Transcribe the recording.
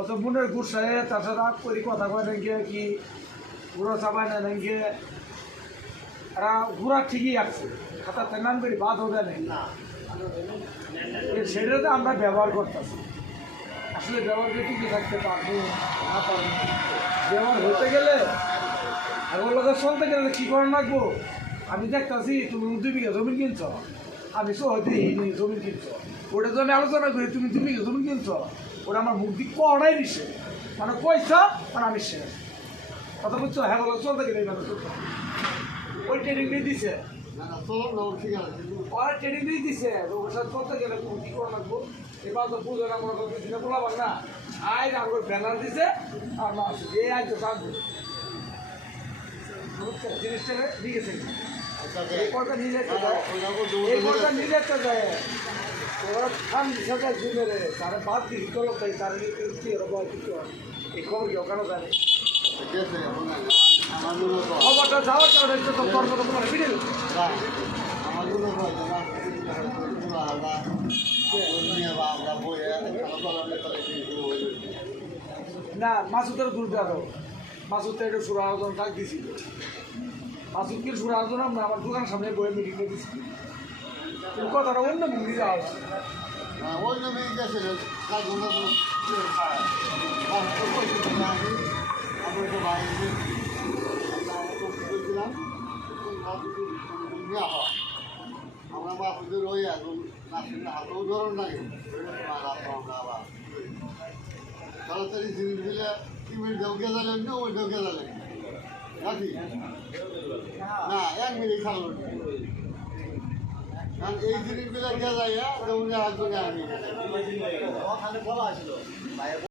অত বোনের গুসায় তার সাথে আগ করি কথা কয় নাকি কি ঘুরো চাপায় না নাকি এরা ঘুরা ঠিকই আছে খাতাতে নাম করি বাদ হবে নাকি সেটাতে আমরা ব্যবহার করতেছি আসলে ব্যবহার করে টিকে থাকতে পারবো না পারবো ব্যবহার হতে গেলে আগের লোকের চলতে গেলে কী করার লাগবো আমি দেখতেছি তুমি 2 বিঘা জমি কিনছ আমি হয়তো জমি কিনছ ওটা তো আমি আলোচনা করি তুমি 2 বিঘা জমি কিনছ ওটা আমার মুখ দিয়ে কড়াই দিছে মানে পয়সা মানে আমি শেষ কথা বুঝছো হ্যাঁ বলো চলতে গেলে এইভাবে চলতে ওই ট্রেনিং দিয়ে দিছে ওরা ট্রেনিং দিয়ে দিছে ওর সাথে চলতে গেলে কী করা লাগবো এবার তো বুঝো না মনে করতে দিনে বলাবার না আয় আমার ব্যানার দিছে আর মাছ এই আয় তো থাকবো জিনিসটা দিয়ে গেছে এই কথা নিয়ে যেতে যায় এই কথা নিয়ে যেতে যায় ওরা খান সরকার জুমে রে তারা বাদ দিয়ে চলো তাই তারা এই খবর কি ওখানে জানে খবরটা যাওয়ার কারণে তো কর্ম তো তোমার ফিরে না মাসুদের দূর যাবো মাসুদটা একটু সুর আয়োজন ডাক দিয়েছিল মাসুদকে সুর আয়োজন আমরা আমার দোকানের সামনে বইয়ে মিটিংয়ে দিচ্ছি কথাটা অন্য মিটিং যাওয়া হচ্ছে অন্য মিটিং গেছে আমরা মাসুদের ওই এখন হাতেও ধরুন নাকি আবার তাড়াতাড়ি জিনিস দিলে তুমি ঢেউকে যাবেন না ওই ঢেউকে যাবেন নাকি না 1 মিনিট খাবো কারণ এই জিনিসগুলো কে যায় যেমন একজনে আমি